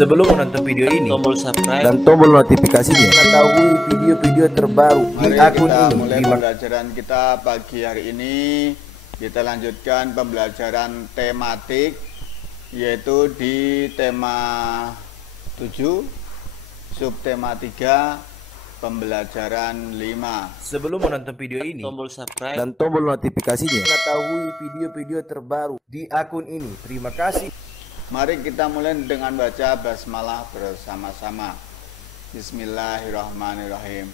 Sebelum menonton video ini, tombol subscribe dan tombol notifikasinya, mengetahui video-video terbaru di Mari akun kita ini. mulai pembelajaran kita pagi hari ini. Kita lanjutkan pembelajaran tematik, yaitu di tema 7, subtema 3, pembelajaran 5. Sebelum menonton video ini, tombol subscribe dan tombol notifikasinya, mengetahui video-video terbaru di akun ini. Terima kasih. Mari kita mulai dengan baca basmalah bersama-sama. Bismillahirrahmanirrahim.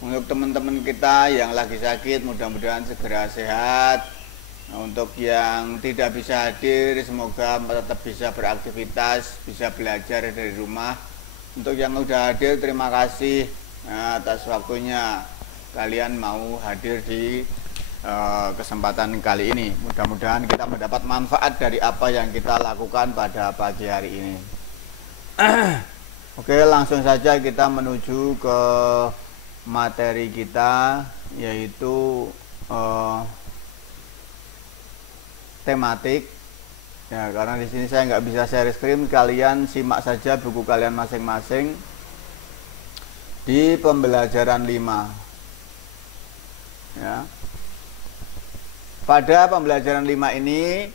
Untuk teman-teman kita yang lagi sakit, mudah-mudahan segera sehat. Untuk yang tidak bisa hadir, semoga tetap bisa beraktivitas, bisa belajar dari rumah. Untuk yang sudah hadir, terima kasih atas waktunya kalian mau hadir di kesempatan kali ini. Mudah-mudahan kita mendapat manfaat dari apa yang kita lakukan pada pagi hari ini. Oke, langsung saja kita menuju ke materi kita, yaitu tematik. Ya, karena di sini saya nggak bisa share screen, kalian simak saja buku kalian masing-masing di pembelajaran 5. Ya. Pada pembelajaran 5 ini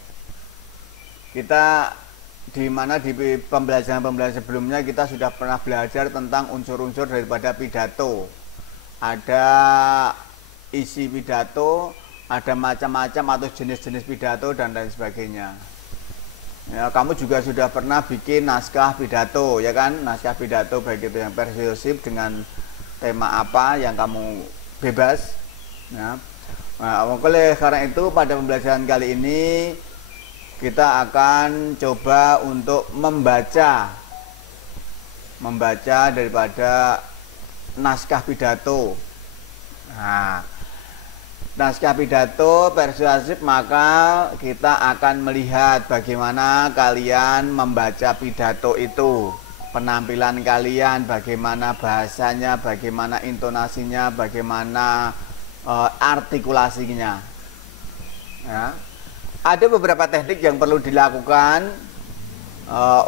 kita di pembelajaran sebelumnya kita sudah pernah belajar tentang unsur-unsur daripada pidato. Ada isi pidato, ada macam-macam atau jenis-jenis pidato dan lain sebagainya. Ya, kamu juga sudah pernah bikin naskah pidato, ya kan? Naskah pidato baik itu yang persuasif dengan tema apa yang kamu bebas. Ya. Nah, oleh karena itu pada pembelajaran kali ini kita akan coba untuk membaca daripada naskah pidato. Nah, naskah pidato persuasif, maka kita akan melihat bagaimana kalian membaca pidato itu, penampilan kalian, bagaimana bahasanya, bagaimana intonasinya, bagaimana artikulasinya. Ya. Ada beberapa teknik yang perlu dilakukan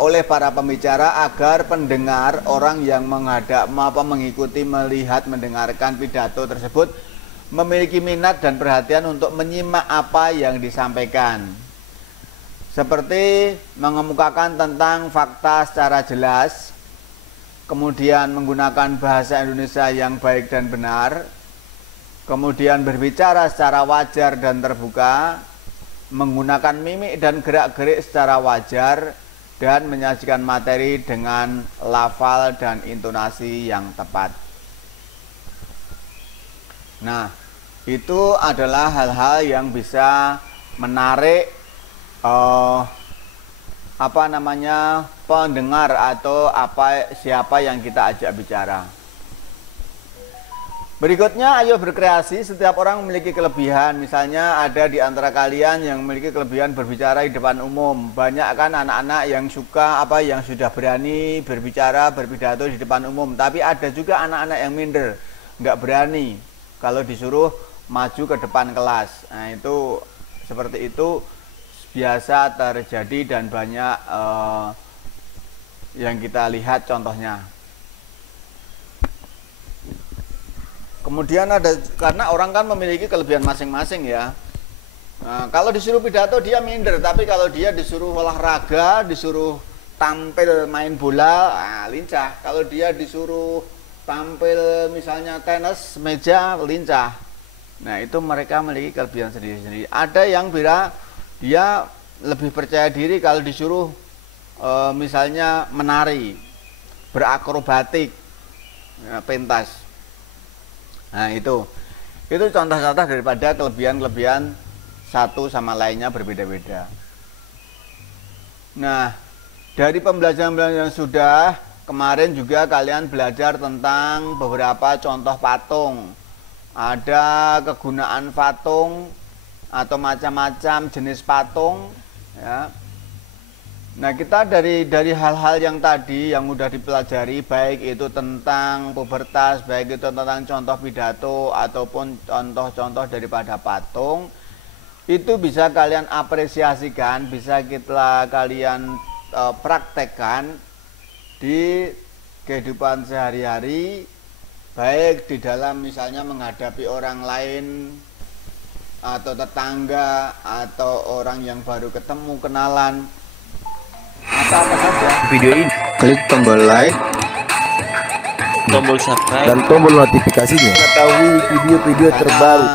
oleh para pembicara agar pendengar, orang yang mengikuti, melihat, mendengarkan pidato tersebut memiliki minat dan perhatian untuk menyimak apa yang disampaikan. Seperti mengemukakan tentang fakta secara jelas, kemudian menggunakan bahasa Indonesia yang baik dan benar, kemudian berbicara secara wajar dan terbuka, menggunakan mimik dan gerak-gerik secara wajar, dan menyajikan materi dengan lafal dan intonasi yang tepat. Nah, itu adalah hal-hal yang bisa menarik pendengar atau siapa yang kita ajak bicara. Berikutnya, ayo berkreasi. Setiap orang memiliki kelebihan. Misalnya ada di antara kalian yang memiliki kelebihan berbicara di depan umum. Banyak kan anak-anak yang suka yang sudah berani berbicara, berpidato di depan umum. Tapi ada juga anak-anak yang minder, nggak berani kalau disuruh maju ke depan kelas. Nah, itu seperti itu biasa terjadi dan banyak yang kita lihat contohnya. Kemudian karena orang kan memiliki kelebihan masing-masing ya. Nah, kalau disuruh pidato dia minder, tapi kalau dia disuruh olahraga, disuruh tampil main bola, lincah. Kalau dia disuruh tampil misalnya tenis meja, lincah. Nah, itu mereka memiliki kelebihan sendiri-sendiri. Ada yang dia lebih percaya diri kalau disuruh misalnya menari, berakrobatik, pentas. Nah, itu contoh-contoh daripada kelebihan-kelebihan satu sama lainnya berbeda-beda. Nah, dari pembelajaran yang sudah kemarin juga kalian belajar tentang beberapa contoh patung. Ada kegunaan patung atau macam-macam jenis patung, ya. Nah, kita dari hal-hal yang tadi yang udah dipelajari, baik itu tentang pubertas, baik itu tentang contoh pidato ataupun contoh-contoh daripada patung, itu bisa kalian apresiasikan, bisa kalian praktekkan di kehidupan sehari-hari, baik di dalam misalnya menghadapi orang lain atau tetangga atau orang yang baru ketemu, kenalan, atau apa saja. Video ini Klik tombol like, tombol subscribe, dan tombol notifikasinya mengetahui video-video terbaru.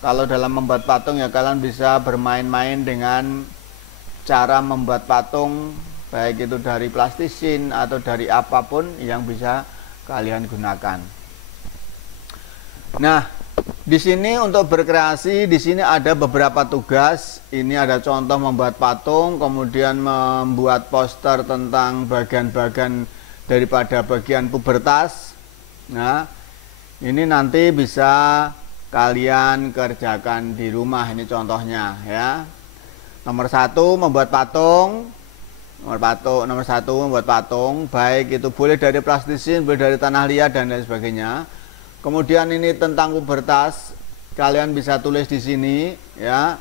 Kalau dalam membuat patung ya kalian bisa bermain-main dengan cara membuat patung, baik itu dari plastisin atau dari apapun yang bisa kalian gunakan. Nah, di sini untuk berkreasi, di sini ada beberapa tugas. Ini ada contoh membuat patung, kemudian membuat poster tentang bagian-bagian daripada bagian pubertas. Nah, ini nanti bisa kalian kerjakan di rumah. Ini contohnya ya. Nomor 1 membuat patung. Nomor 1 membuat patung, baik itu boleh dari plastisin, boleh dari tanah liat dan lain sebagainya. Kemudian ini tentang pubertas, kalian bisa tulis di sini ya,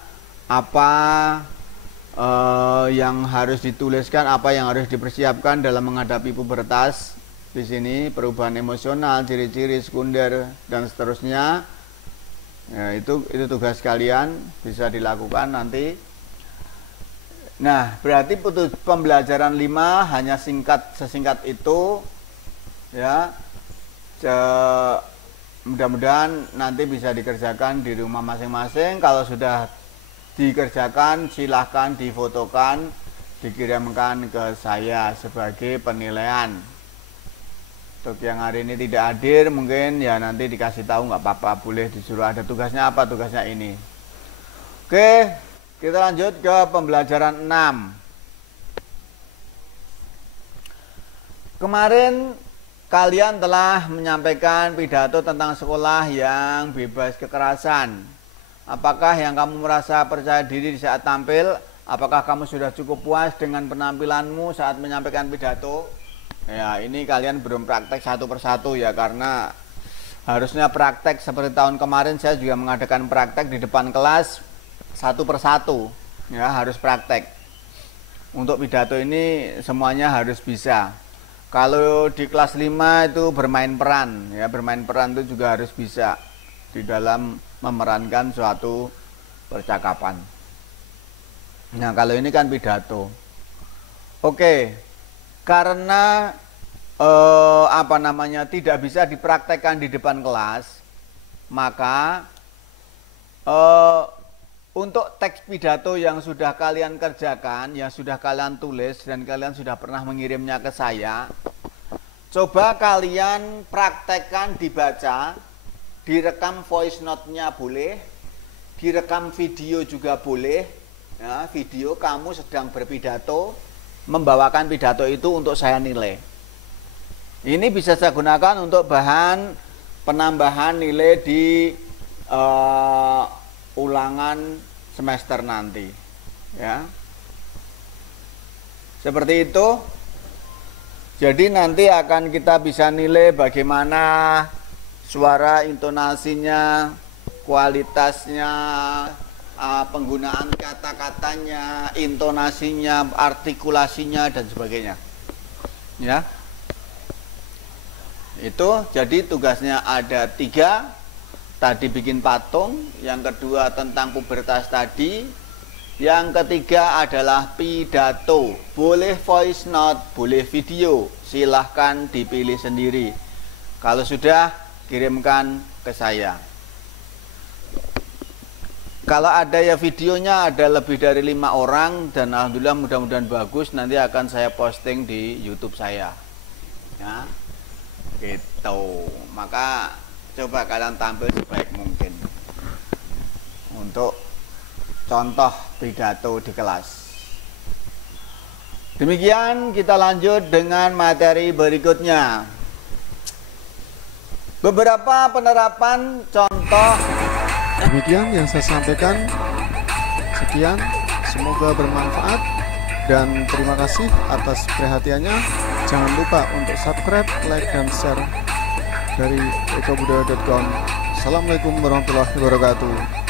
apa yang harus dituliskan, apa yang harus dipersiapkan dalam menghadapi pubertas. Di sini perubahan emosional, ciri-ciri sekunder dan seterusnya. Ya, itu tugas kalian, bisa dilakukan nanti. Nah, berarti pembelajaran 5 hanya sesingkat itu ya. Mudah-mudahan nanti bisa dikerjakan di rumah masing-masing. Kalau sudah dikerjakan, silahkan difotokan, dikirimkan ke saya sebagai penilaian. Untuk yang hari ini tidak hadir, mungkin ya nanti dikasih tahu, nggak apa-apa, boleh disuruh ada tugasnya apa, tugasnya ini. Oke, kita lanjut ke pembelajaran 6. Kemarin kalian telah menyampaikan pidato tentang sekolah yang bebas kekerasan. Apakah yang kamu merasa percaya diri di saat tampil? Apakah kamu sudah cukup puas dengan penampilanmu saat menyampaikan pidato? Ya, ini kalian belum praktek satu persatu ya, karena harusnya praktek seperti tahun kemarin. Saya juga mengadakan praktek di depan kelas satu persatu ya, harus praktek. Untuk pidato ini semuanya harus bisa. Kalau di kelas 5 itu bermain peran ya, bermain peran itu juga harus bisa di dalam memerankan suatu percakapan. Nah, kalau ini kan pidato. Oke. Karena tidak bisa dipraktekkan di depan kelas, maka untuk teks pidato yang sudah kalian kerjakan, yang sudah kalian tulis dan kalian sudah pernah mengirimnya ke saya, coba kalian praktekkan dibaca, direkam voice note-nya boleh, direkam video juga boleh ya, video kamu sedang berpidato, membawakan pidato itu untuk saya nilai. Ini bisa saya gunakan untuk bahan penambahan nilai di ulangan semester nanti ya, seperti itu. Jadi nanti akan kita bisa nilai bagaimana suara, intonasinya, kualitasnya, penggunaan kata-katanya, intonasinya, artikulasinya dan sebagainya ya. Itu jadi tugasnya ada 3. Tadi bikin patung, yang kedua tentang pubertas tadi, yang ketiga adalah pidato. Boleh voice note, boleh video, silahkan dipilih sendiri. Kalau sudah, kirimkan ke saya. Kalau ada ya videonya, ada lebih dari 5 orang, dan alhamdulillah mudah-mudahan bagus, nanti akan saya posting di YouTube saya ya, gitu. Maka coba kalian tampil sebaik mungkin untuk contoh pidato di kelas. Demikian, kita lanjut dengan materi berikutnya. Beberapa penerapan contoh. Demikian yang saya sampaikan. Sekian, semoga bermanfaat dan terima kasih atas perhatiannya. Jangan lupa untuk subscribe, like, dan share dari ekobudaya.com. Assalamualaikum warahmatullahi wabarakatuh.